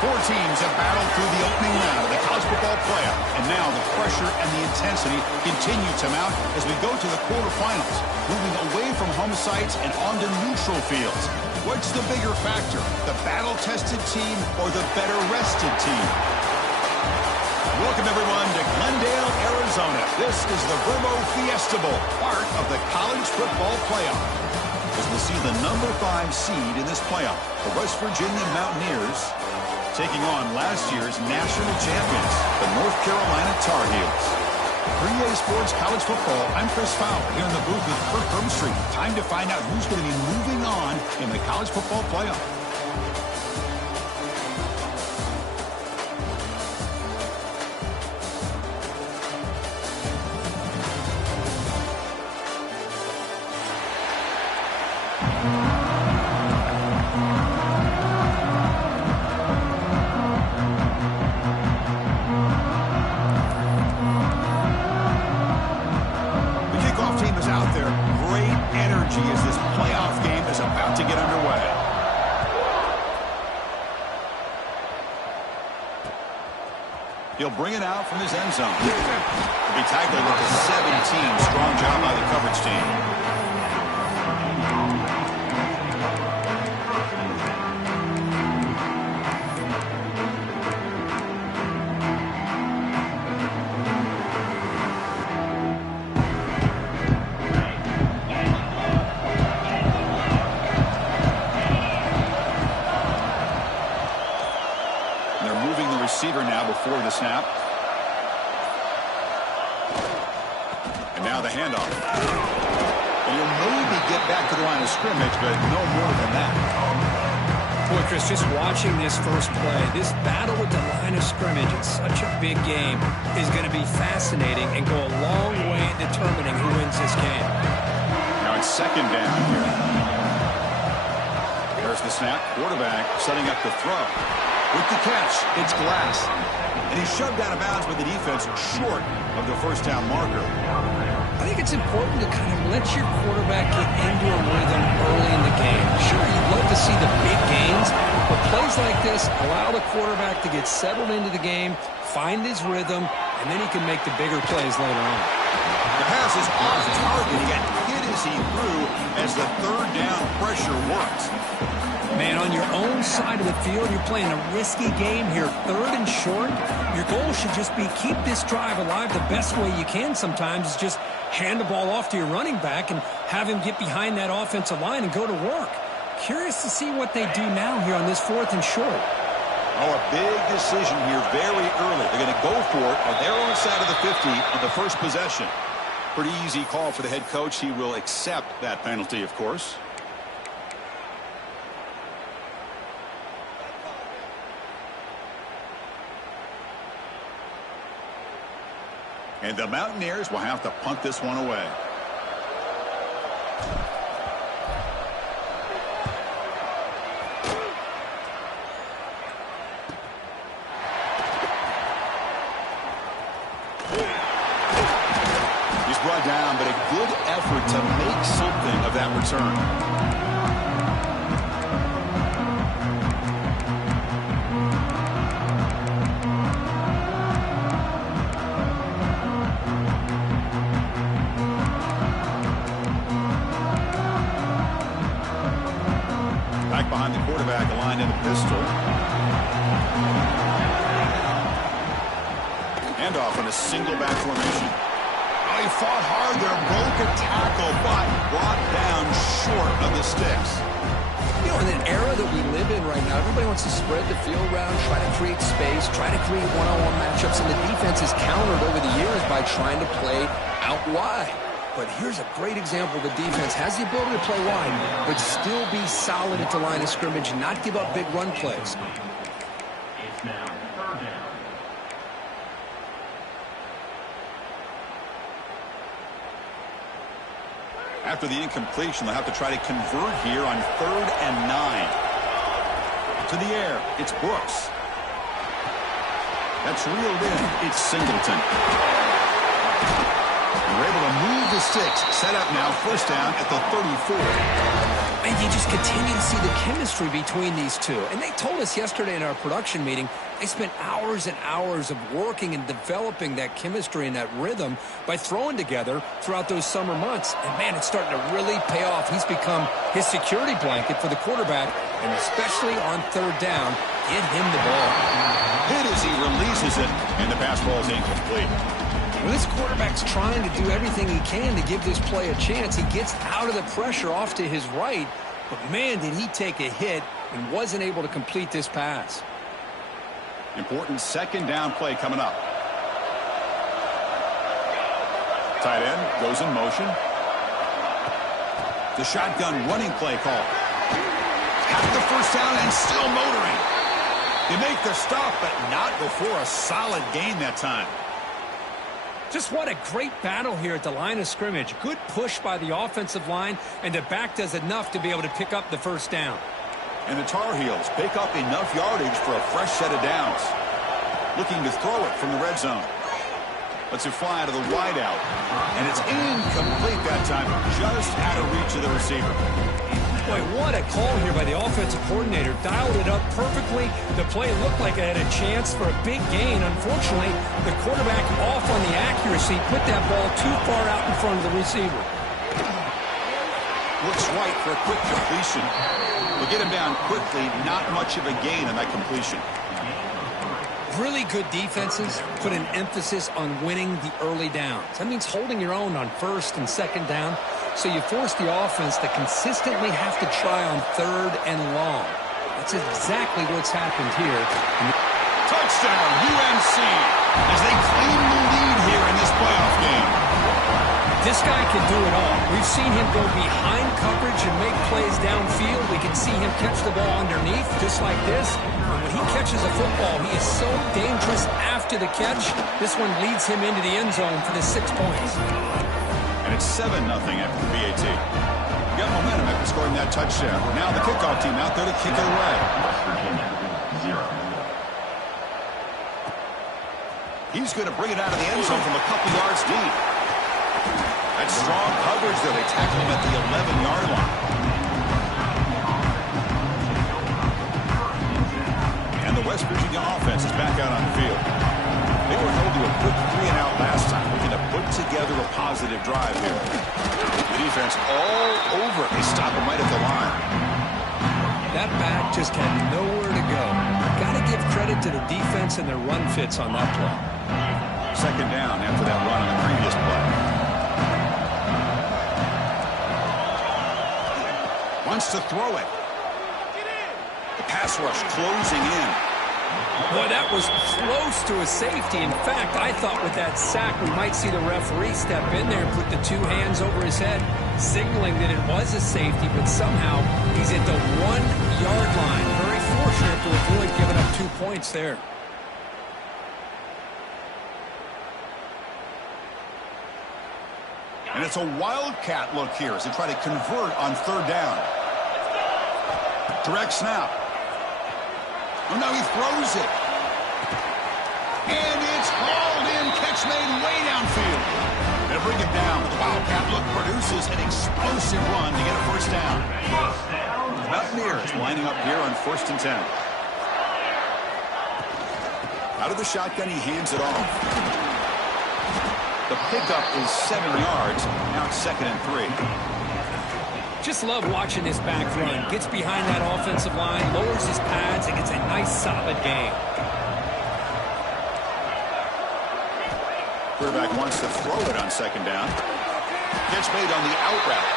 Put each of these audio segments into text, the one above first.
Four teams have battled through the opening round of the college football playoff, and now the pressure and the intensity continue to mount as we go to the quarterfinals, moving away from home sites and onto neutral fields. What's the bigger factor, the battle-tested team or the better-rested team? Welcome, everyone, to Glendale, Arizona. This is the Verbo Fiesta Bowl, part of the college football playoff. As we'll see the number 5 seed in this playoff, the West Virginia Mountaineers, taking on last year's national champions, the North Carolina Tar Heels. 3A Sports College Football, I'm Chris Fowler, here in the booth with Kirk Herbstreit. Time to find out who's going to be moving on in the college football playoff. As this playoff game is about to get underway. He'll bring it out from his end zone. He'll be tackled with a 17. Strong job by the coverage team. Receiver now before the snap. And now the handoff. And he'll maybe get back to the line of scrimmage, but no more than that. Boy, Chris, just watching this first play, this battle with the line of scrimmage in such a big game is going to be fascinating and go a long way in determining who wins this game. Now it's second down here. There's the snap. Quarterback setting up the throw. With the catch, it's Glass. And he's shoved out of bounds with the defense short of the first down marker. I think it's important to kind of let your quarterback get into a rhythm early in the game. Sure, you'd love to see the big gains, but plays like this allow the quarterback to get settled into the game, find his rhythm, and then he can make the bigger plays later on. The pass is off target. He got hit as he threw as the third down pressure worked. Man, on your own side of the field, you're playing a risky game here. Third and short, your goal should just be keep this drive alive the best way you can sometimes is just hand the ball off to your running back and have him get behind that offensive line and go to work. Curious to see what they do now here on this 4th and short. Oh, a big decision here very early. They're going to go for it on their own side of the 50 on the first possession. Pretty easy call for the head coach. He will accept that penalty, of course. And the Mountaineers will have to punt this one away. He's brought down, but a good effort to make something of that return. Behind the quarterback, aligned in a pistol. Handoff on a single back formation. Oh, he fought hard there, broke a tackle, but brought down short of the sticks. You know, in an era that we live in right now, everybody wants to spread the field around, try to create space, try to create one-on-one matchups, and the defense has countered over the years by trying to play out wide. But here's a great example. The defense has the ability to play wide, but still be solid at the line of scrimmage and not give up big run plays. It's now third down. After the incompletion, they'll have to try to convert here on 3rd and 9. To the air, it's Brooks. That's reeled in. It's Singleton. We're able to move the sticks. Set up now, first down at the 34. And you just continue to see the chemistry between these two. And they told us yesterday in our production meeting, they spent hours and hours of working and developing that chemistry and that rhythm by throwing together throughout those summer months. And, man, it's starting to really pay off. He's become his security blanket for the quarterback, and especially on third down, get him the ball. Hit as he releases it, and the pass ball is incomplete. Well, this quarterback's trying to do everything he can to give this play a chance. He gets out of the pressure off to his right, but, man, did he take a hit and wasn't able to complete this pass. Important second down play coming up. Tight end goes in motion. The shotgun running play call. Got the first down and still motoring. They make the stop, but not before a solid gain that time. Just what a great battle here at the line of scrimmage. Good push by the offensive line, and the back does enough to be able to pick up the first down. And the Tar Heels pick up enough yardage for a fresh set of downs. Looking to throw it from the red zone. Lets it fly out of the wideout. And it's incomplete that time, just out of reach of the receiver. Boy, what a call here by the offensive coordinator. Dialed it up perfectly. The play looked like it had a chance for a big gain. Unfortunately, the quarterback off on the accuracy, put that ball too far out in front of the receiver. Looks right for a quick completion. We'll get him down quickly. Not much of a gain on that completion. Really good defenses put an emphasis on winning the early downs. That means holding your own on first and second down. So you force the offense to consistently have to try on third and long. That's exactly what's happened here. Touchdown, UNC, as they claim the lead here in this playoff game. This guy can do it all. We've seen him go behind coverage and make plays downfield. We can see him catch the ball underneath, just like this. And when he catches a football, he is so dangerous after the catch. This one leads him into the end zone for the 6 points. And it's 7-0 after the BAT. Got momentum after scoring that touchdown. Now the kickoff team out there to kick it away. West Virginia, 0. He's going to bring it out of the end zone from a couple yards deep. That's strong coverage, though. They tackle him at the 11-yard line. And the West Virginia offense is back out on the field. They were held to a quick 3-and-out last time. Looking to put together a positive drive here. The defense all over it. They stop him right at the line. That back just had nowhere to go. Got to give credit to the defense and their run fits on that play. Second down after that run on the previous play. Wants to throw it. The pass rush closing in. Boy, that was close to a safety. In fact, I thought with that sack we might see the referee step in there and put the two hands over his head, signaling that it was a safety, but somehow he's at the 1-yard line. Very fortunate to avoid giving up 2 points there. And it's a wildcat look here as they try to convert on third down. Direct snap. Oh, now he throws it. And it's hauled in. Catch made way downfield. They'll bring it down. The wildcat look produces an explosive run to get a first down. Mountaineers lining up here on 1st and 10. Out of the shotgun, he hands it off. The pickup is 7 yards. Now it's 2nd and 3. Just love watching this back run. Gets behind that offensive line, lowers his pads, and gets a nice, solid gain. Quarterback wants to throw it on second down. Catch made on the out route.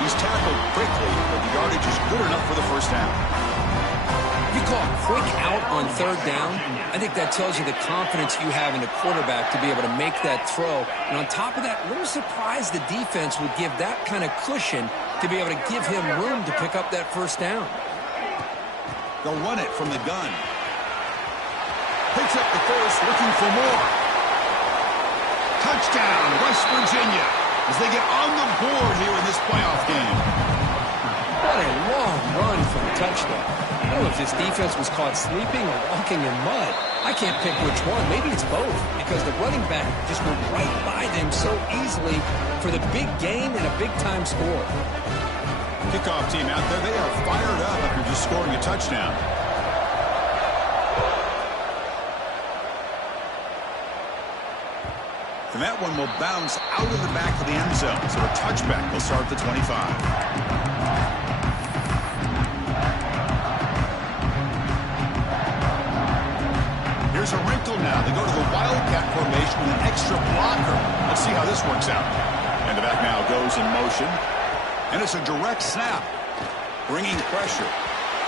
He's tackled quickly, but the yardage is good enough for the first down. If you call a quick out on third down, I think that tells you the confidence you have in the quarterback to be able to make that throw. And on top of that, a little surprised the defense would give that kind of cushion to be able to give him room to pick up that first down. They'll run it from the gun. Picks up the first, looking for more. Touchdown, West Virginia, as they get on the board here in this playoff game. What a long run for a touchdown. I don't know if this defense was caught sleeping or walking in mud. I can't pick which one. Maybe it's both, because the running back just went right by them so easily for the big gain and a big-time score. Kickoff team out there. They are fired up after just scoring a touchdown. And that one will bounce out of the back of the end zone. So a touchback will start at the 25. Here's a wrinkle now. They go to the Wildcat formation with an extra blocker. Let's see how this works out. And the back now goes in motion. And it's a direct snap, bringing pressure.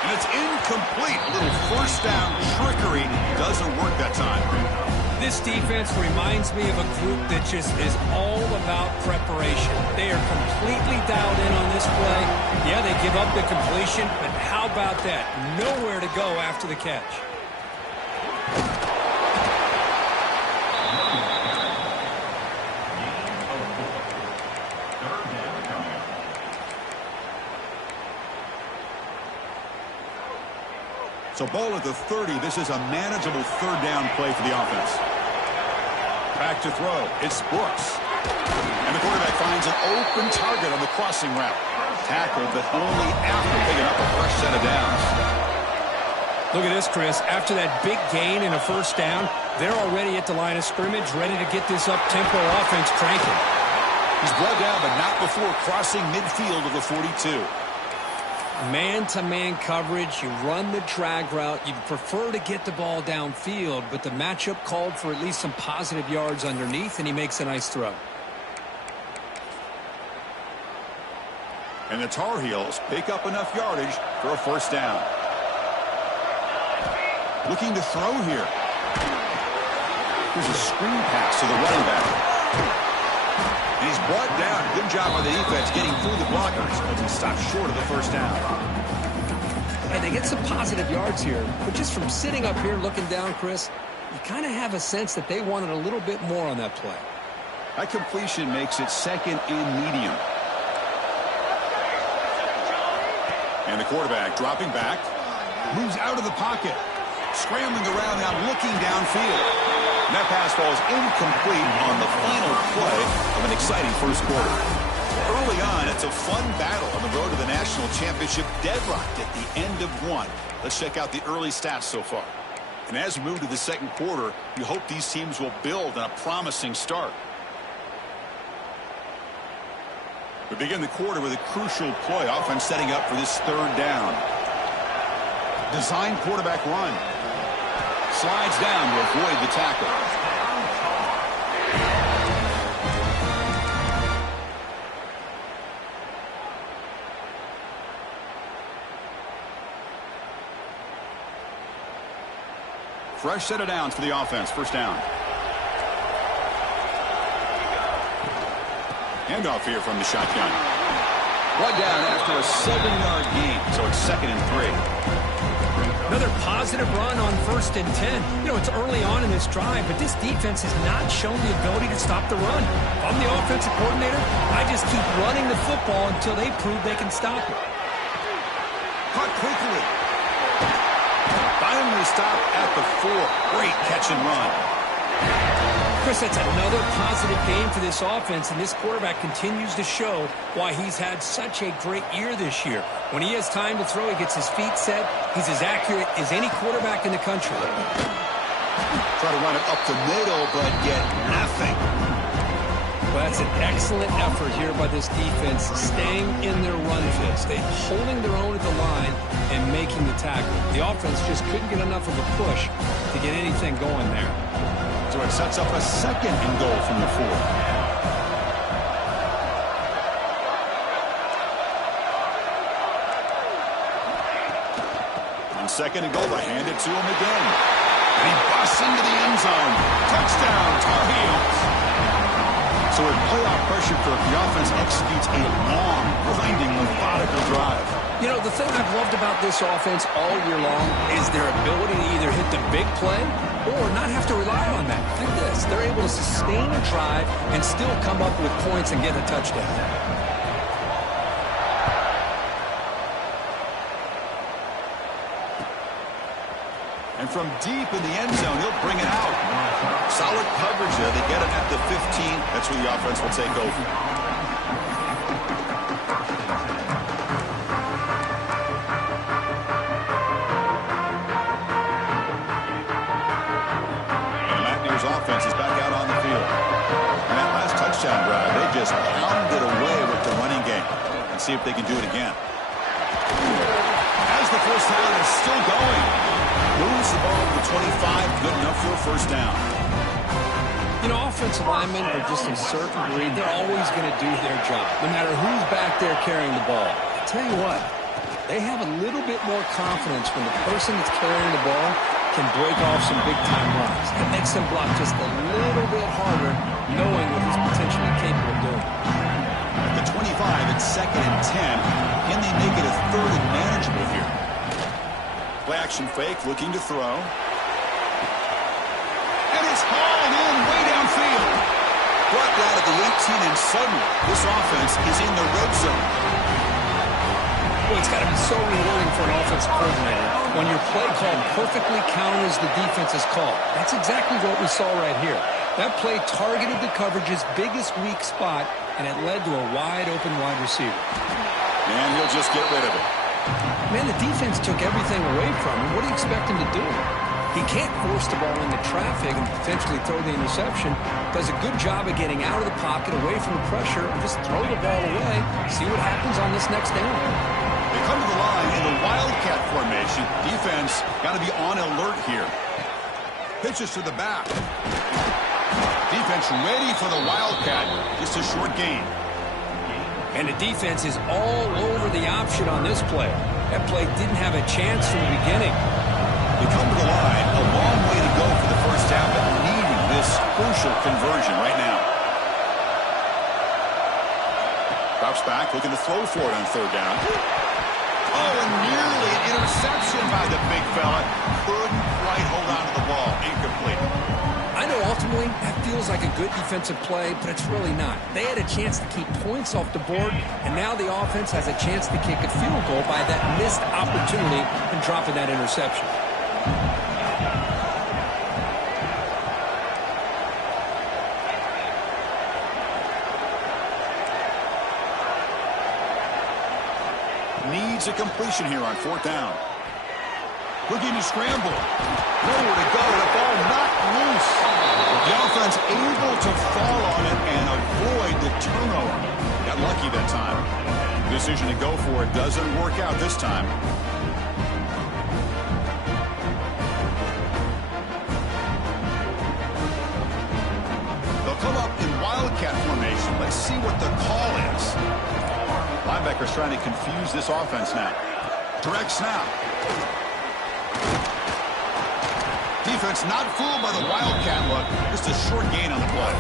And it's incomplete. A little first down trickery doesn't work that time. This defense reminds me of a group that just is all about preparation. They are completely dialed in on this play. Yeah, they give up the completion, but how about that? Nowhere to go after the catch. So ball at the 30. This is a manageable third down play for the offense. Back to throw. It's Brooks. And the quarterback finds an open target on the crossing route. Tackled, but only after picking up a fresh set of downs. Look at this, Chris. After that big gain and a first down, they're already at the line of scrimmage, ready to get this up-tempo offense cranking. He's brought down, but not before crossing midfield of the 42. Man-to-man coverage, you run the drag route. You prefer to get the ball downfield, but the matchup called for at least some positive yards underneath, and he makes a nice throw. And the Tar Heels pick up enough yardage for a first down. Looking to throw here. Here's a screen pass to the running back. And he's brought down. Good job on the defense getting through the blockers, but he stopped short of the first down. And they get some positive yards here, but just from sitting up here looking down, Chris, you kind of have a sense that they wanted a little bit more on that play. That completion makes it second and medium. And the quarterback dropping back, moves out of the pocket, scrambling around now, looking downfield. And that pass falls incomplete on the final play of an exciting first quarter. Early on, it's a fun battle on the road to the national championship, deadlocked at the end of one. Let's check out the early stats so far. And as we move to the second quarter, you hope these teams will build on a promising start. We begin the quarter with a crucial play, offense setting up for this third down. Design quarterback run. Slides down to avoid the tackle. Fresh set of downs for the offense. First down. Handoff here from the shotgun. One down after a 7-yard gain, so it's 2nd and 3. Another positive run on 1st and 10. You know, it's early on in this drive, but this defense has not shown the ability to stop the run. If I'm the offensive coordinator, I just keep running the football until they prove they can stop it. Caught quickly. Finally stopped at the 4. Great catch and run. Chris, that's another positive game for this offense, and this quarterback continues to show why he's had such a great year this year. When he has time to throw, he gets his feet set. He's as accurate as any quarterback in the country. Try to run it up the middle, but get nothing. Well, that's an excellent effort here by this defense, staying in their run fits. They're holding their own at the line and making the tackle. The offense just couldn't get enough of a push to get anything going there. So it sets up a 2nd and goal from the 4. On 2nd and goal, they hand it to him again. And he busts into the end zone. Touchdown, Tar Heels. So with playoff pressure, Kirk, the offense executes a long, grinding, methodical drive. You know, the thing I've loved about this offense all year long is their ability to either hit the big play or not have to rely on that. Look at this. They're able to sustain a drive and still come up with points and get a touchdown. And from deep in the end zone, he'll bring it out. Solid coverage there. They get him at the 15. That's where the offense will take over. touchdown drive. They just pounded away with the running game. Let's see if they can do it again. As the first down is still going. Moves the ball to the 25. Good enough for a first down. You know, offensive linemen are just a certain breed. They're always going to do their job, no matter who's back there carrying the ball. I'll tell you what, they have a little bit more confidence when the person that's carrying the ball can break off some big-time runs. It makes them block just a little bit harder, knowing what he's potentially capable of doing. At the 25, it's 2nd and 10. Can they make it a 3rd and manageable here? Play action fake, looking to throw. And it's hauled in way downfield. Brought down at the 18, and suddenly this offense is in the red zone. Well, it's got to be so rewarding for an offensive coordinator when your play call perfectly counters the defense's call. That's exactly what we saw right here. That play targeted the coverage's biggest weak spot, and it led to a wide-open wide receiver. And he'll just get rid of it. Man, the defense took everything away from him. What do you expect him to do? He can't force the ball into traffic and potentially throw the interception. Does a good job of getting out of the pocket, away from the pressure, and just throw the ball away. See what happens on this next down. They come to the line in the Wildcat formation. Defense got to be on alert here. Pitches to the back. Defense ready for the Wildcat. Just a short gain. And the defense is all over the option on this play. That play didn't have a chance from the beginning. They come to the line, a long way to go for the first down, but needing this crucial conversion right now. Drops back, looking to throw for it on 3rd down. Oh, and nearly an interception by the big fella. Couldn't quite hold on to the ball. Incomplete. I know ultimately that feels like a good defensive play, but it's really not. They had a chance to keep points off the board, and now the offense has a chance to kick a field goal by that missed opportunity and dropping that interception. Needs a completion here on 4th down. Looking to scramble. Nowhere to go. The ball knocked loose. The offense able to fall on it and avoid the turnover. Got lucky that time. Decision to go for it doesn't work out this time. They'll come up in Wildcat formation. Let's see what the call is. Linebackers trying to confuse this offense now. Direct snap. Defense not fooled by the Wildcat look. Just a short gain on the play.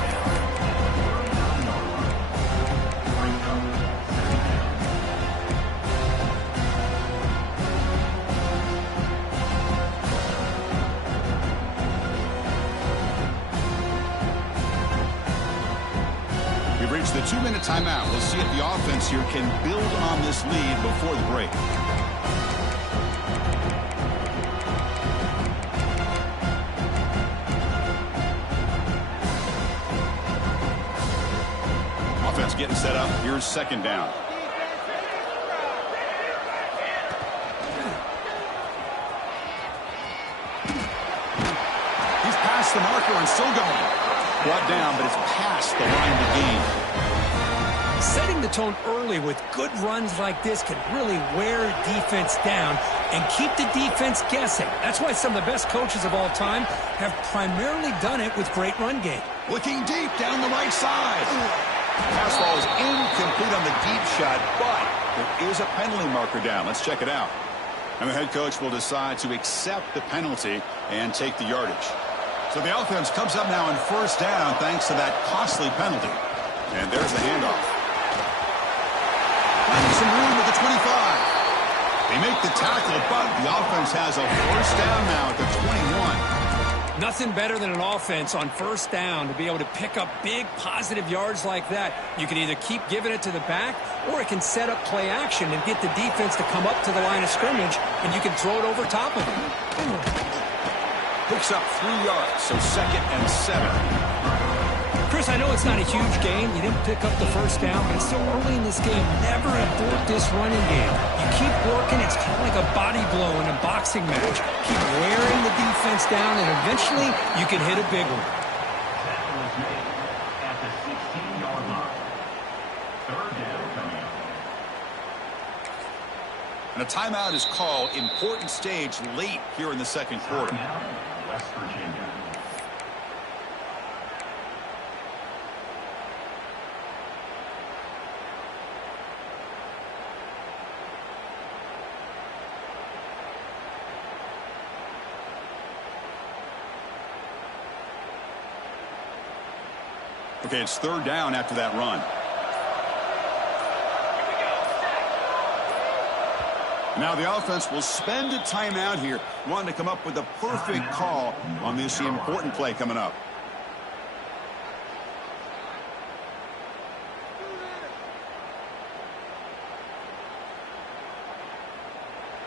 We've reached the 2-minute timeout. We'll see if the offense here can build on this lead before the break. Offense getting set up. Here's 2nd down. He's past the marker and still going. Brought down, but it's past the line of the game. Setting the tone early with good runs like this can really wear defense down and keep the defense guessing. That's why some of the best coaches of all time have primarily done it with great run game. Looking deep down the right side. Pass ball is incomplete on the deep shot, but there is a penalty marker down. Let's check it out. And the head coach will decide to accept the penalty and take the yardage. So the offense comes up now on 1st down thanks to that costly penalty. And there's the handoff. Finding some room at the 25. They make the tackle, but the offense has a 1st down now at the 21. Nothing better than an offense on 1st down to be able to pick up big positive yards like that. You can either keep giving it to the back, or it can set up play action and get the defense to come up to the line of scrimmage, and you can throw it over top of them. Picks up 3 yards, so 2nd and 7. Chris, I know it's not a huge game. You didn't pick up the 1st down, but it's still early in this game. Never abort this running game. You keep working. It's kind of like a body blow in a boxing match. Keep wearing the defense down, and eventually you can hit a big one. At the 16-yard And a timeout is called. Important stage late here in the second quarter. West Virginia. Okay, it's third down after that run. Now the offense will spend a timeout here, wanting to come up with the perfect call on this important play coming up.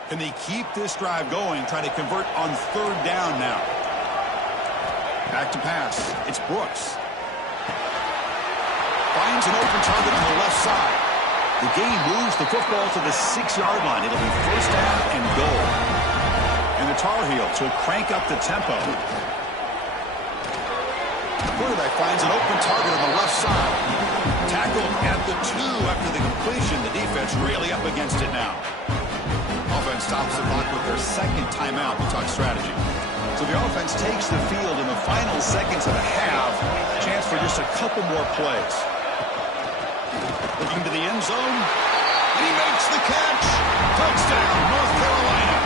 Can they keep this drive going, trying to convert on third down now? Back to pass. It's Brooks. Finds an open target on the left side. The game moves the football to the 6-yard line. It'll be first down and goal. And the Tar Heels will crank up the tempo. The quarterback finds an open target on the left side. Tackled at the 2 after the completion. The defense really up against it now. Offense stops the clock with their second timeout to talk strategy. So the offense takes the field in the final seconds of the half. Chance for just a couple more plays. Looking to the end zone. And he makes the catch. Touchdown, North Carolina.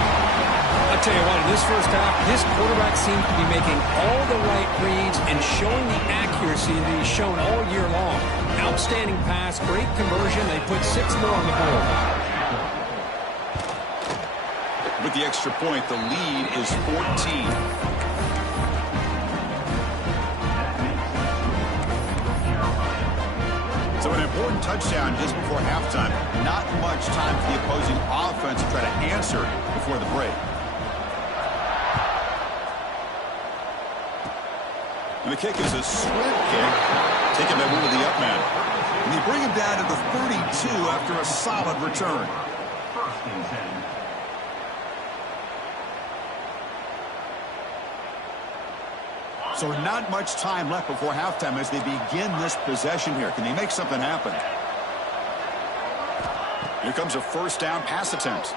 I'll tell you what, in this first half, this quarterback seems to be making all the right reads and showing the accuracy that he's shown all year long. Outstanding pass, great conversion. They put 6 more on the board. With the extra point, the lead is 14. So an important touchdown just before halftime. Not much time for the opposing offense to try to answer before the break. And the kick is a swift kick, taken by one of the up men. And they bring him down to the 32 after a solid return. First and 10. So not much time left before halftime as they begin this possession here. Can they make something happen? Here comes a first down pass attempt.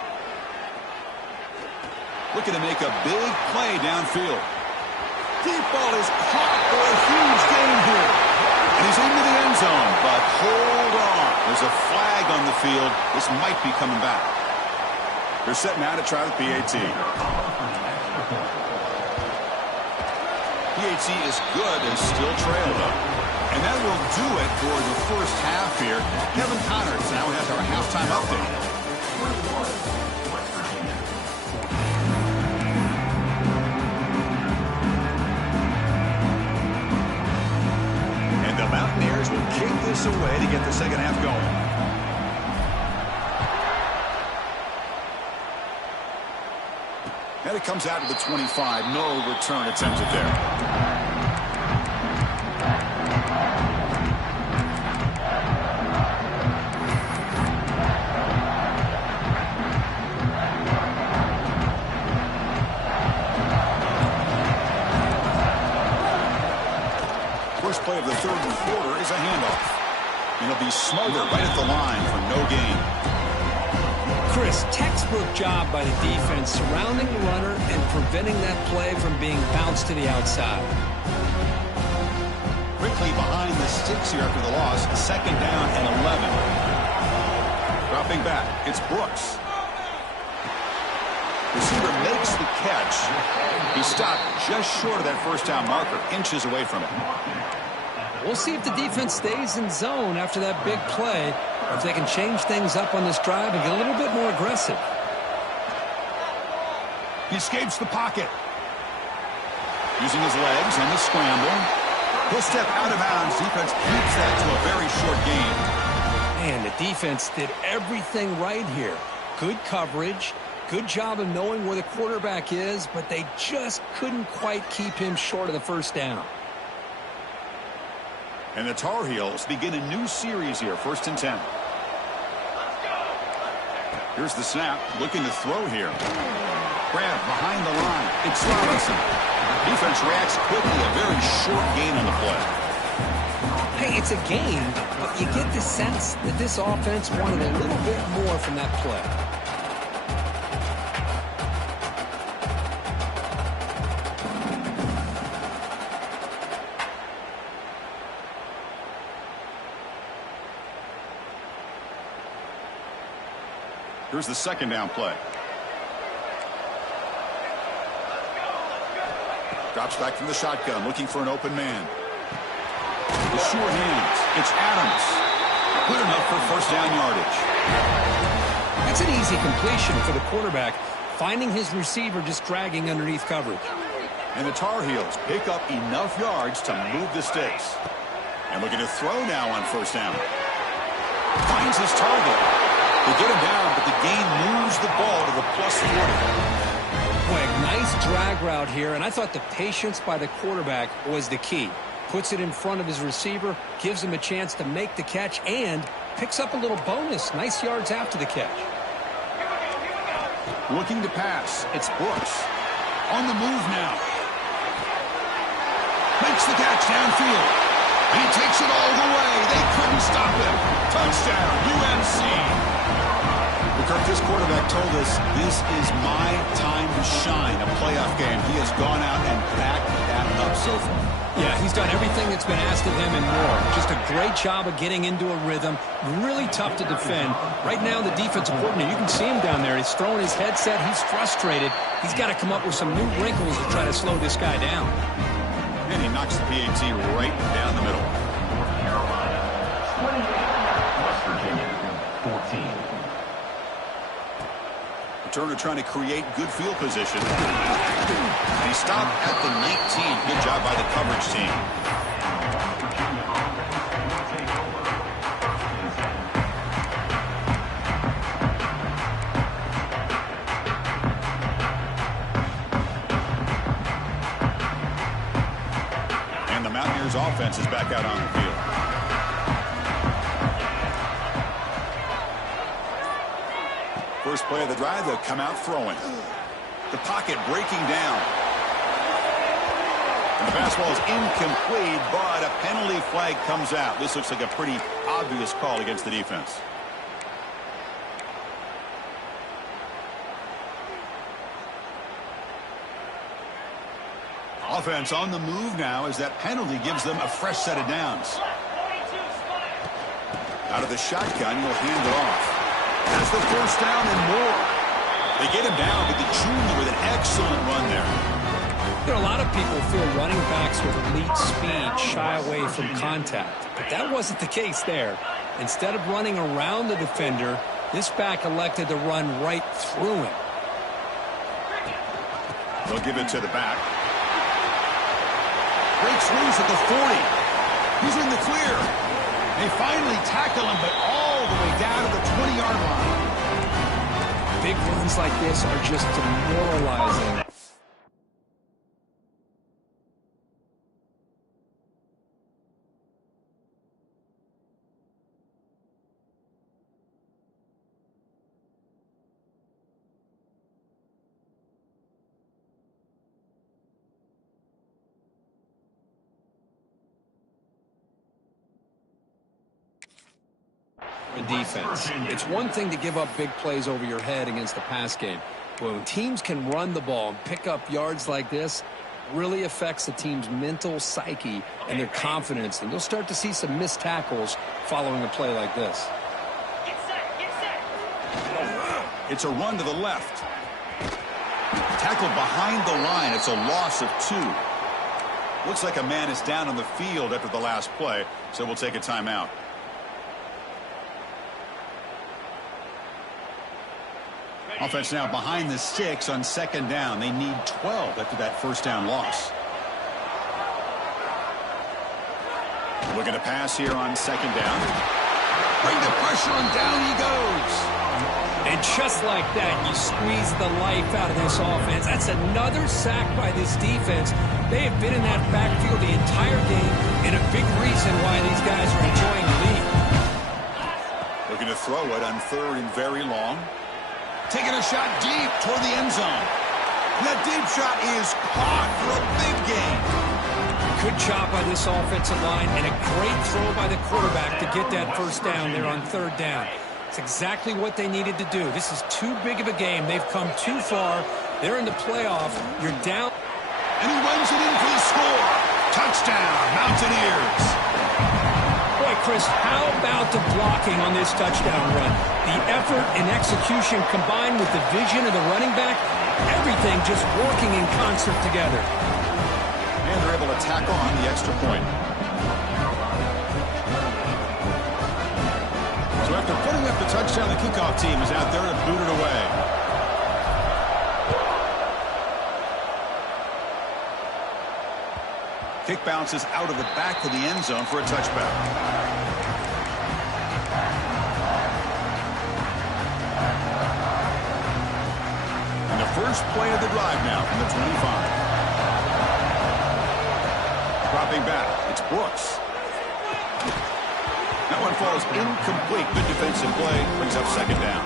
Looking to make a big play downfield. Deep ball is caught for a huge gain here. And he's into the end zone, but hold on. There's a flag on the field. This might be coming back. They're set now to try the PAT. PAT is good and still trail though. And that will do it for the first half here. Kevin Connors now has our halftime update. And the Mountaineers will kick this away to get the second half going. And it comes out to the 25. No return attempted there. First play of the third quarter is a handoff. And it'll be Smoger right at the line for no gain. Chris, textbook job by the defense surrounding the runner and preventing that play from being bounced to the outside. Quickly behind the sticks here after the loss. Second down and 11. Dropping back. It's Brooks. Receiver makes the catch. He stopped just short of that first down marker, inches away from it. We'll see if the defense stays in zone after that big play, or if they can change things up on this drive and get a little bit more aggressive. He escapes the pocket. Using his legs and the scramble. He'll step out of bounds. Defense keeps that to a very short gain. Man, the defense did everything right here. Good coverage, good job of knowing where the quarterback is, but they just couldn't quite keep him short of the first down. And the Tar Heels begin a new series here, 1st and 10. Here's the snap, looking to throw here. Grab behind the line. It's Robinson. Defense reacts quickly, a very short gain on the play. Hey, it's a gain, but you get the sense that this offense wanted a little bit more from that play. Here's the second down play. Drops back from the shotgun, looking for an open man. The sure hands. It's Adams. Good enough for first down yardage. That's an easy completion for the quarterback, finding his receiver just dragging underneath coverage. And the Tar Heels pick up enough yards to move the sticks. And looking to throw now on first down. Finds his target. They get him down, but the gain moves the ball to the +40. Boy, a nice drag route here, and I thought the patience by the quarterback was the key. Puts it in front of his receiver, gives him a chance to make the catch, and picks up a little bonus. Nice yards after the catch. Looking to pass. It's Brooks. On the move now. Makes the catch downfield. And he takes it all the way. They couldn't stop him. Touchdown, UNC. Kirk, this quarterback told us this is my time to shine, a playoff game. He has gone out and backed that up so far. Yeah, he's done everything that's been asked of him and more. Just a great job of getting into a rhythm. Really tough to defend. Right now, the defensive coordinator, you can see him down there. He's throwing his headset. He's frustrated. He's got to come up with some new wrinkles to try to slow this guy down. And he knocks the PAT right down the middle. North Carolina, 28. West Virginia, 14. Turner trying to create good field position. And he stopped at the 19. Good job by the coverage team. Virginia offense will take over. And the Mountaineers offense is back out on the field. First play of the drive, they'll come out throwing. The pocket breaking down. And the pass ball is incomplete, but a penalty flag comes out. This looks like a pretty obvious call against the defense. Offense on the move now as that penalty gives them a fresh set of downs. Out of the shotgun, he'll hand it off. That's the first down and more. They get him down, but the junior with an excellent run there. You know, a lot of people feel running backs with elite speed shy away from contact, but that wasn't the case there. Instead of running around the defender, this back elected to run right through him. They'll give it to the back. Breaks loose at the 40. He's in the clear. They finally tackle him, but all the way down to the 20-yard line. Big runs like this are just demoralizing. Defense. It's one thing to give up big plays over your head against the pass game. But when teams can run the ball and pick up yards like this, really affects the team's mental psyche and their confidence. And you'll start to see some missed tackles following a play like this. It's a run to the left. Tackled behind the line. It's a loss of 2. Looks like a man is down on the field after the last play, so we'll take a timeout. Offense now behind the 6 on second down. They need 12 after that first down loss. Looking to pass here on second down. Bring the pressure and down he goes. And just like that, you squeeze the life out of this offense. That's another sack by this defense. They have been in that backfield the entire game, and a big reason why these guys are enjoying the lead. Looking to throw it on third and very long. Taking a shot deep toward the end zone. And that deep shot is caught for a big gain. Good job by this offensive line and a great throw by the quarterback to get that first down there on third down. It's exactly what they needed to do. This is too big of a game. They've come too far. They're in the playoff. You're down. And he runs it in for the score. Touchdown, Mountaineers. Boy, Chris, how about the blocking on this touchdown run? The effort and execution combined with the vision of the running back, everything just working in concert together. And they're able to tack on the extra point. So after putting up the touchdown, the kickoff team is out there to boot it away. Kick bounces out of the back of the end zone for a touchback. And the first play of the drive now from the 25. Dropping back, it's Brooks. That one falls incomplete. Good defensive play, brings up second down.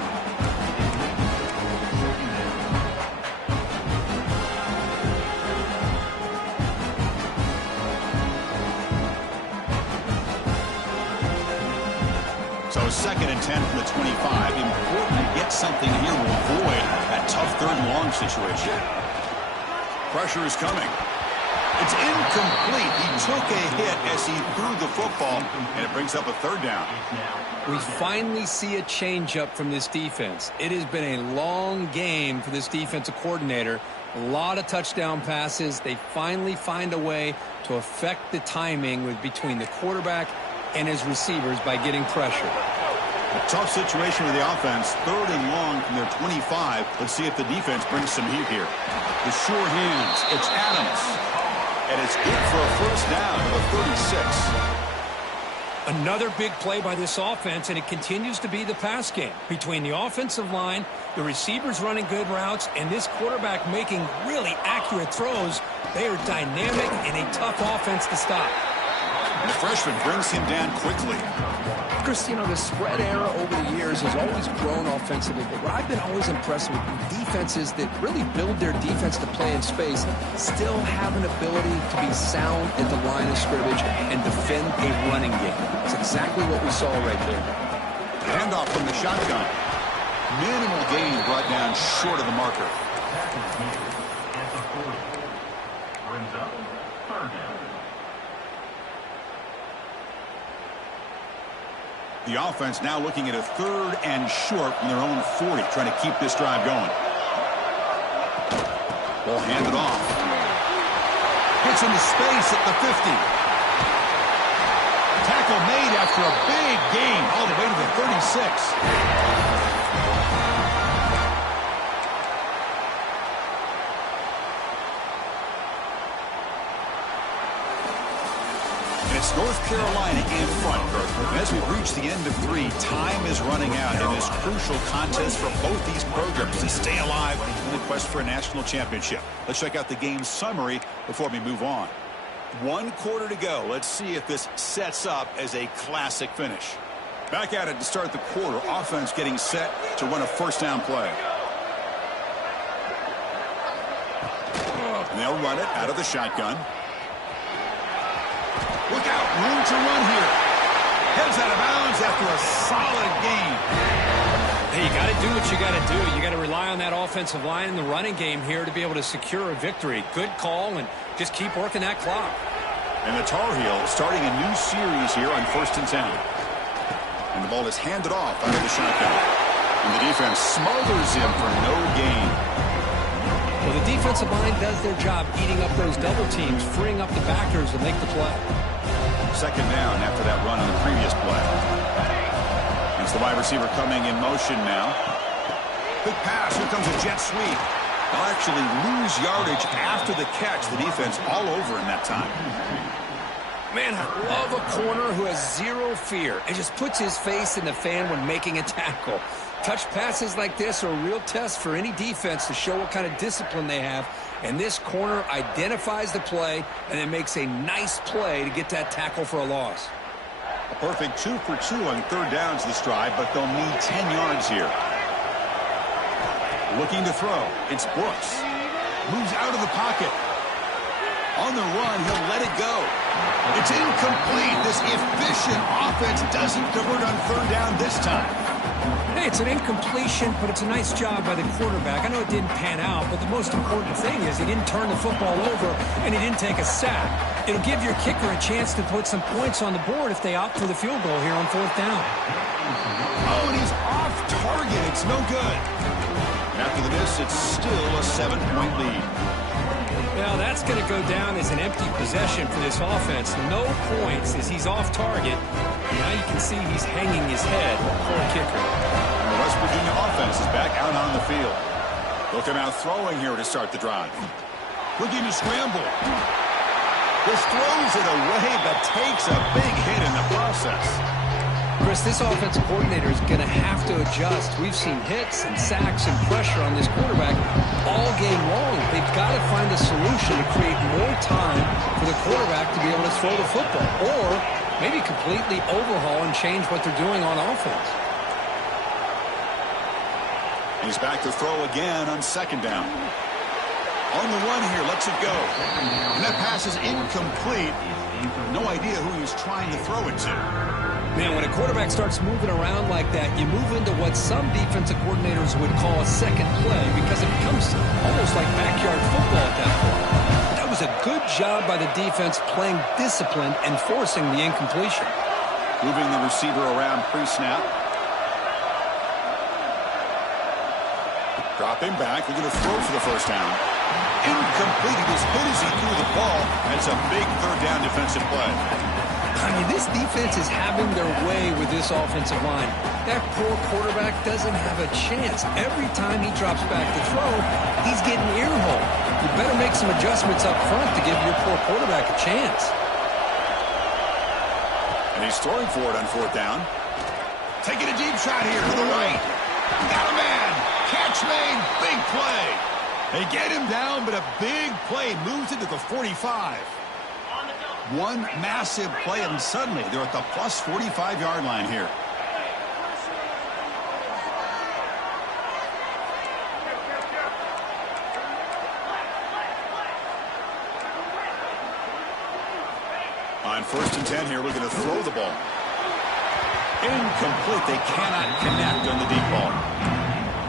So second and 10 from the 25. Important to get something here to avoid that tough third and long situation. Pressure is coming. It's incomplete. He took a hit as he threw the football, and it brings up a third down. We finally see a change-up from this defense. It has been a long game for this defensive coordinator. A lot of touchdown passes. They finally find a way to affect the timing between the quarterback and his receivers by getting pressure. A tough situation with the offense. Third and long from their 25. Let's see if the defense brings some heat here. The sure hands. It's Adams. And it's good for a first down to the 36. Another big play by this offense, and it continues to be the pass game. Between the offensive line, the receivers running good routes, and this quarterback making really accurate throws, they are dynamic and a tough offense to stop. And the freshman brings him down quickly. Chris, you know, the spread era over the years has always grown offensively, but what I've been always impressed with defenses that really build their defense to play in space still have an ability to be sound at the line of scrimmage and defend a running game. That's exactly what we saw right there. Handoff from the shotgun. Minimal gain brought down short of the marker. Brings up third down. The offense now looking at a third and short from their own 40, trying to keep this drive going. Ball handed off. Gets into space at the 50. Tackle made after a big gain all the way to the 36. It's North Carolina in front, Kirk. And as we reach the end of 3, time is running out in this crucial contest for both these programs to stay alive in the quest for a national championship. Let's check out the game summary before we move on. 1 quarter to go. Let's see if this sets up as a classic finish. Back at it to start the quarter. Offense getting set to run a first down play. And they'll run it out of the shotgun. Look out, room to run here. Heads out of bounds after a solid gain. Hey, you got to do what you got to do. You got to rely on that offensive line in the running game here to be able to secure a victory. Good call, and just keep working that clock. And the Tar Heels starting a new series here on 1st and 10. And the ball is handed off out of the shotgun. And the defense smothers him for no gain. Well, the defensive line does their job eating up those double teams, freeing up the backers to make the play. Second down after that run on the previous play. It's the wide receiver coming in motion now. Quick pass. Here comes a jet sweep. They'll actually lose yardage after the catch. The defense all over in that time. Man, I love a corner who has zero fear and just puts his face in the fan when making a tackle. Touch passes like this are a real test for any defense to show what kind of discipline they have. And this corner identifies the play and then makes a nice play to get that tackle for a loss. A perfect 2 for 2 on third downs this drive, but they'll need 10 yards here. Looking to throw. It's Brooks. Moves out of the pocket. On the run, he'll let it go. It's incomplete. This efficient offense doesn't convert on third down this time. Hey, it's an incompletion, but it's a nice job by the quarterback. I know it didn't pan out, but the most important thing is he didn't turn the football over and he didn't take a sack. It'll give your kicker a chance to put some points on the board if they opt for the field goal here on 4th down. Oh, and he's off target. It's no good. After the miss, it's still a 7-point lead. Well, that's going to go down as an empty possession for this offense. No points as he's off target. Now you can see he's hanging his head for a kicker. And the West Virginia offense is back out on the field. Looking out throwing here to start the drive. Looking to scramble. Just throws it away, but takes a big hit in the process. Chris, this offensive coordinator is going to have to adjust. We've seen hits and sacks and pressure on this quarterback all game long. They've got to find a solution to create more time for the quarterback to be able to throw the football, or maybe completely overhaul and change what they're doing on offense. He's back to throw again on 2nd down. On the run here, lets it go. And that pass is incomplete. No idea who he's trying to throw it to. Man, when a quarterback starts moving around like that, you move into what some defensive coordinators would call a second play because it becomes almost like backyard football at that point. That was a good job by the defense playing discipline and forcing the incompletion. Moving the receiver around pre-snap. Dropping back. They're going to throw for the 1st down. Incomplete. He was hit as he threw the ball. That's a big 3rd down defensive play. I mean, this defense is having their way with this offensive line. That poor quarterback doesn't have a chance. Every time he drops back to throw, he's getting earholed. You better make some adjustments up front to give your poor quarterback a chance. And he's throwing for it on 4th down. Taking a deep shot here to the right. Got a man. Catch made. Big play. They get him down, but a big play moves it to the 45. One massive play, and suddenly they're at the plus 45-yard line here. On 1st and 10 here, we're going to throw the ball. Incomplete. They cannot connect on the deep ball.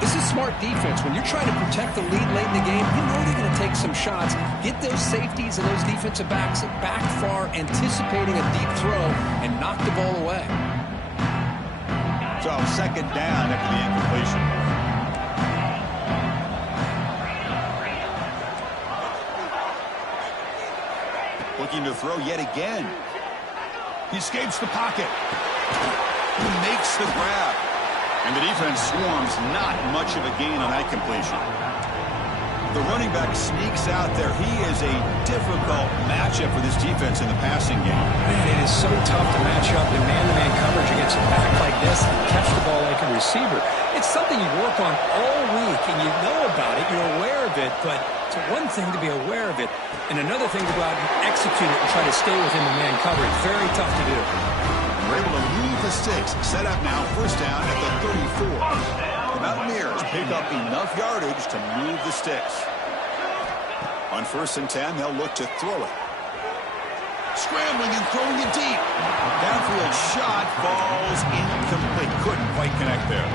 This is smart defense. When you're trying to protect the lead late in the game, you know they're going to take some shots. Get those safeties and those defensive backs back far, anticipating a deep throw, and knock the ball away. So 2nd down after the incompletion. Looking to throw yet again. He escapes the pocket. He makes the grab. And the defense swarms, not much of a gain on that completion. The running back sneaks out there. He is a difficult matchup for this defense in the passing game. Man, it is so tough to match up in man-to-man coverage against a back like this and catch the ball like a receiver. It's something you work on all week, and you know about it. You're aware of it, but it's one thing to be aware of it, and another thing to go out and execute it and try to stay within the man coverage. Very tough to do. We're able to move the sticks. Set up now, 1st down at the 34. The Mountaineers pick up enough yardage to move the sticks. On 1st and 10, they'll look to throw it. Scrambling and throwing it deep. Downfield shot falls incomplete. Couldn't quite connect there.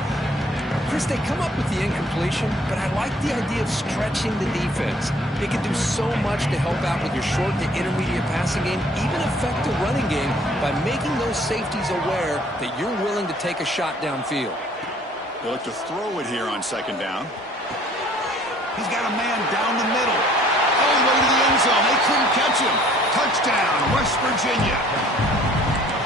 Chris, they come up with the incompletion, but I like the idea of stretching the defense. They can do so much to help out with your short to intermediate passing game, even affect the running game by making those safeties aware that you're willing to take a shot downfield. They look to throw it here on 2nd down. He's got a man down the middle. All the way to the end zone. They couldn't catch him. Touchdown, West Virginia.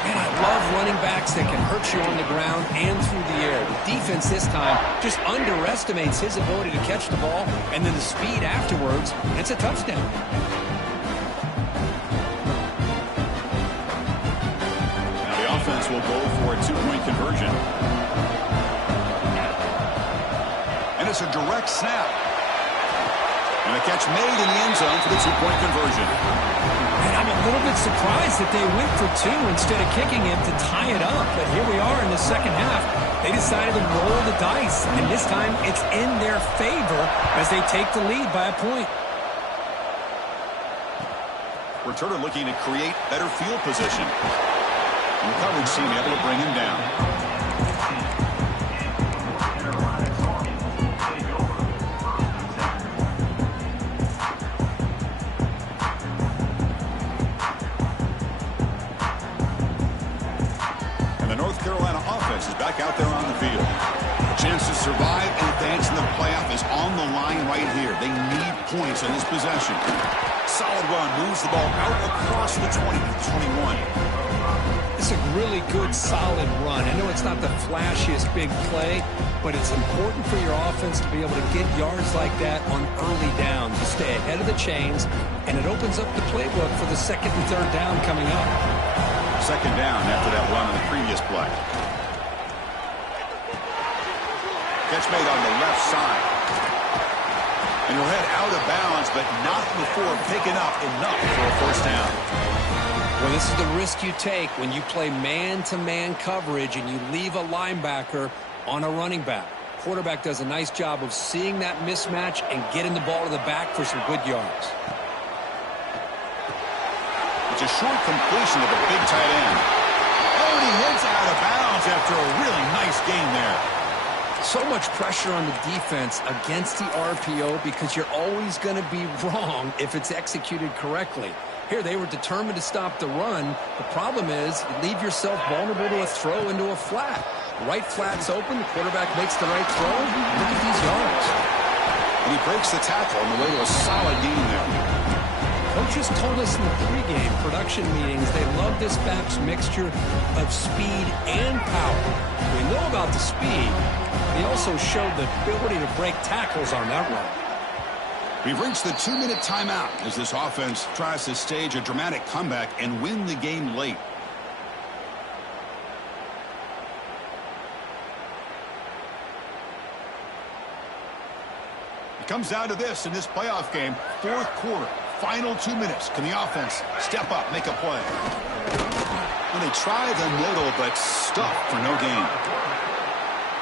Man, I love running backs that can hurt you on the ground and through the air. The defense this time just underestimates his ability to catch the ball, and then the speed afterwards, it's a touchdown. Now the offense will go for a 2-point conversion. And it's a direct snap. And a catch made in the end zone for the 2-point conversion. And I'm a little bit surprised that they went for 2 instead of kicking it to tie it up. But here we are in the 2nd half. They decided to roll the dice. And this time it's in their favor as they take the lead by a point. Returner looking to create better field position. And the coverage team able to bring him down. out there on the field. A chance to survive and advance in the playoff is on the line right here. They need points on this possession. Solid run, moves the ball out across the 20 to the 21. It's a really good, solid run. I know it's not the flashiest big play, but it's important for your offense to be able to get yards like that on early downs. You stay ahead of the chains, and it opens up the playbook for the second and third down coming up. Second down after that run on the previous play. Catch made on the left side. And he'll head out of bounds, but not before picking up enough for a first down. Well, this is the risk you take when you play man-to-man coverage and you leave a linebacker on a running back. Quarterback does a nice job of seeing that mismatch and getting the ball to the back for some good yards. It's a short completion to the big tight end. Oh, and he heads out of bounds after a really nice gain there. So much pressure on the defense against the RPO because you're always going to be wrong if it's executed correctly. Here, they were determined to stop the run. The problem is you leave yourself vulnerable to a throw into a flat. Right flat's open. The quarterback makes the right throw. Look at these yards. And he breaks the tackle on the way to a solid gain there. Coaches told us in the pregame production meetings they love this back's mixture of speed and power. We know about the speed. He also showed the ability to break tackles on that run. We've reached the 2-minute timeout as this offense tries to stage a dramatic comeback and win the game late. It comes down to this in this playoff game. Fourth quarter, final 2 minutes. Can the offense step up, make a play? And they try the middle, but stuck for no gain.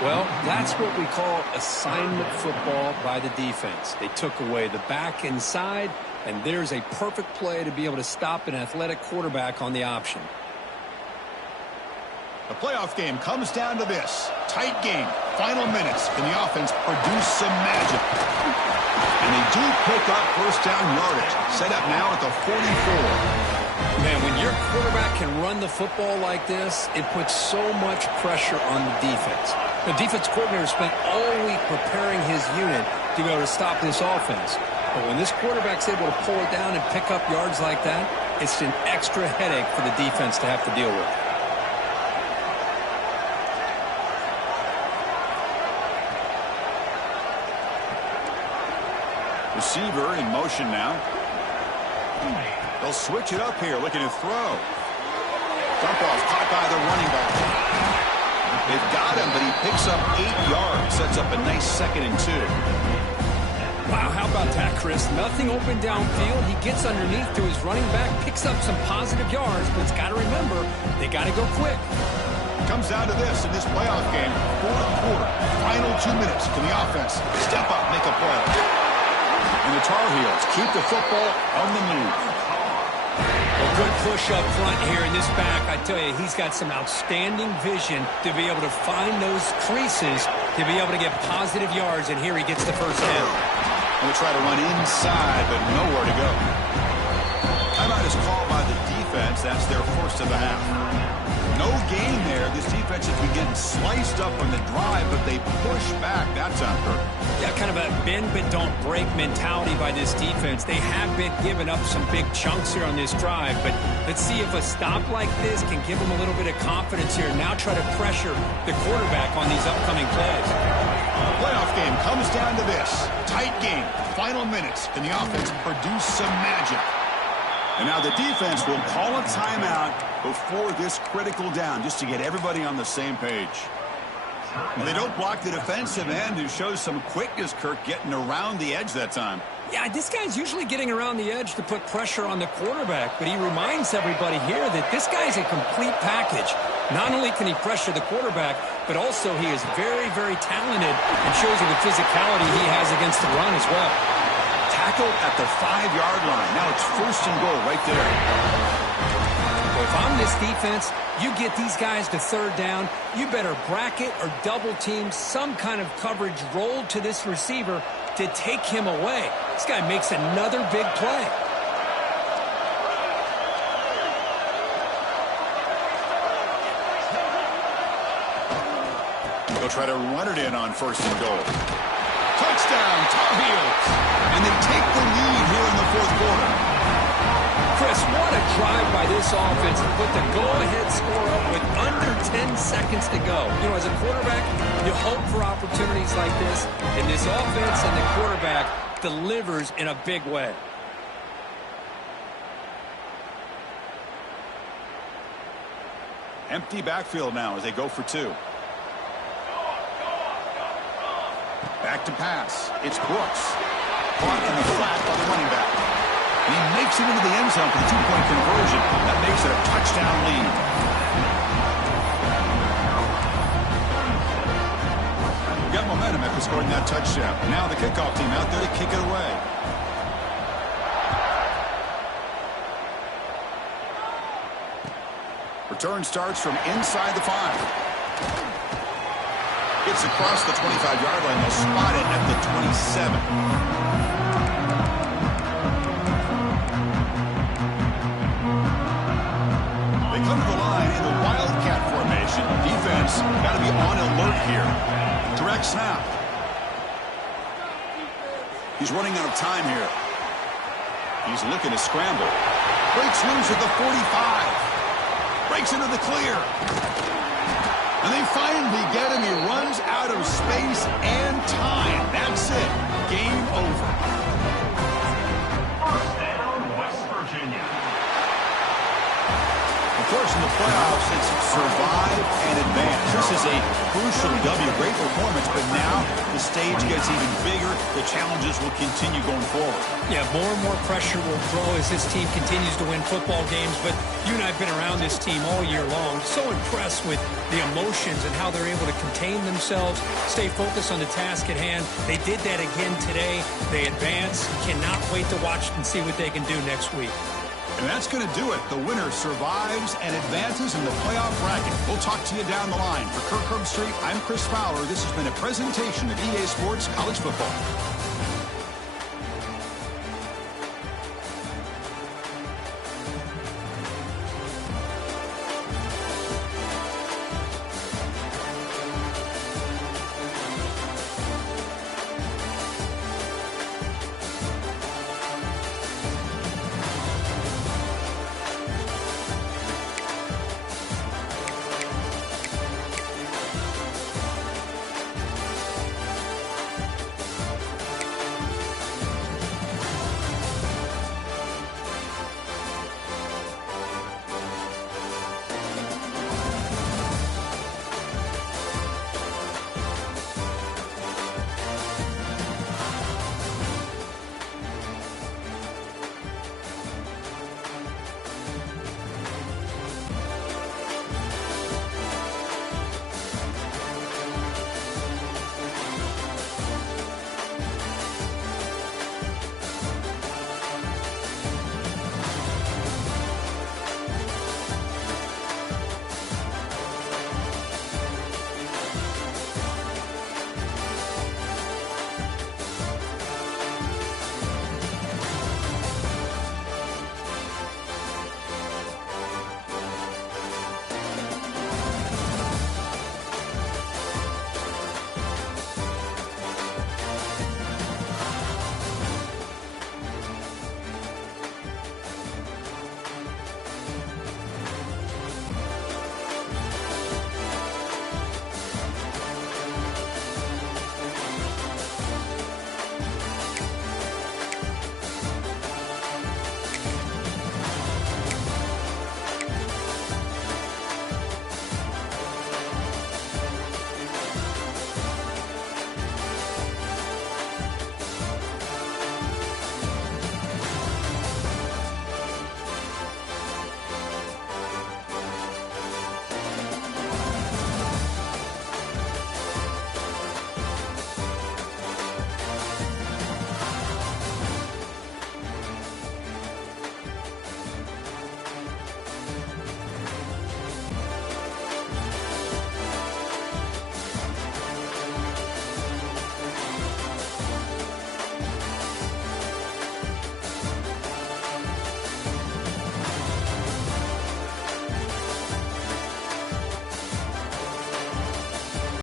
Well, that's what we call assignment football by the defense. They took away the back inside, and there's a perfect play to be able to stop an athletic quarterback on the option. The playoff game comes down to this. Tight game, final minutes. Can the offense produce some magic? And they do pick up first down yardage. Set up now at the 44. Man, when your quarterback can run the football like this, it puts so much pressure on the defense. The defense coordinator spent all week preparing his unit to be able to stop this offense. But when this quarterback's able to pull it down and pick up yards like that, it's an extra headache for the defense to have to deal with. Receiver in motion now. They'll switch it up here, looking to throw. Dump off, caught by the running back. They've got him, but he picks up 8 yards. Sets up a nice 2nd and 2. Wow, how about that, Chris? Nothing open downfield. He gets underneath to his running back, picks up some positive yards, but it's got to remember, they got to go quick. Comes down to this in this playoff game. Fourth quarter, final 2 minutes. Can the offense step up, make a play? And the Tar Heels keep the football on the move. A good push up front here in this back. I tell you, he's got some outstanding vision to be able to find those creases to be able to get positive yards, and here he gets the first down. And they try to run inside, but nowhere to go. Timeout is called by the defense. That's their first of the half. No gain there. This defense has been getting sliced up on the drive, but they push back. That's on purpose. Yeah, kind of a bend but don't break mentality by this defense. They have been giving up some big chunks here on this drive, but let's see if a stop like this can give them a little bit of confidence here. Now try to pressure the quarterback on these upcoming plays. The playoff game comes down to this. Tight game, final minutes. Can the offense produce some magic? And now the defense will call a timeout before this critical down, just to get everybody on the same page. Well, they don't block the defensive end, who shows some quickness, Kirk, getting around the edge that time. Yeah, this guy's usually getting around the edge to put pressure on the quarterback, but he reminds everybody here that this guy's a complete package. Not only can he pressure the quarterback, but also he is very, very talented and shows you the physicality he has against the run as well. Tackled at the 5-yard line. Now it's first and goal right there. So if I'm this defense, you get these guys to third down, you better bracket or double team some kind of coverage rolled to this receiver to take him away. This guy makes another big play. They'll try to run it in on 1st and goal. Touchdown, Tar Heels. And they take the lead here in the 4th quarter. Chris, what a drive by this offense to put the go-ahead score up with under 10 seconds to go. You know, as a quarterback, you hope for opportunities like this, and this offense and the quarterback delivers in a big way. Empty backfield now as they go for 2. Back to pass. It's Brooks. Caught in the flat by the running back. And he makes it into the end zone for the 2-point conversion. That makes it a touchdown lead. We got momentum after scoring that touchdown. Now the kickoff team out there to kick it away. Return starts from inside the 5. Gets across the 25-yard line. They'll spot it at the 27. They come to the line in the Wildcat formation. Defense got to be on alert here. Direct snap. He's running out of time here. He's looking to scramble. Breaks loose at the 45. Breaks into the clear. And they finally get him. He runs out of space and time. That's it. Game over. 1st down, West Virginia. Of course, in the playoffs, it's survive and advance. This is a crucial W. Great performance, but now the stage gets even bigger. The challenges will continue going forward. Yeah, more and more pressure will grow as this team continues to win football games, but you and I have been around this team all year long. So impressed with the emotions and how they're able to contain themselves, stay focused on the task at hand. They did that again today. They advance. Cannot wait to watch and see what they can do next week. And that's going to do it. The winner survives and advances in the playoff bracket. We'll talk to you down the line. For Kirk Herbstreit, I'm Chris Fowler. This has been a presentation of EA Sports College Football.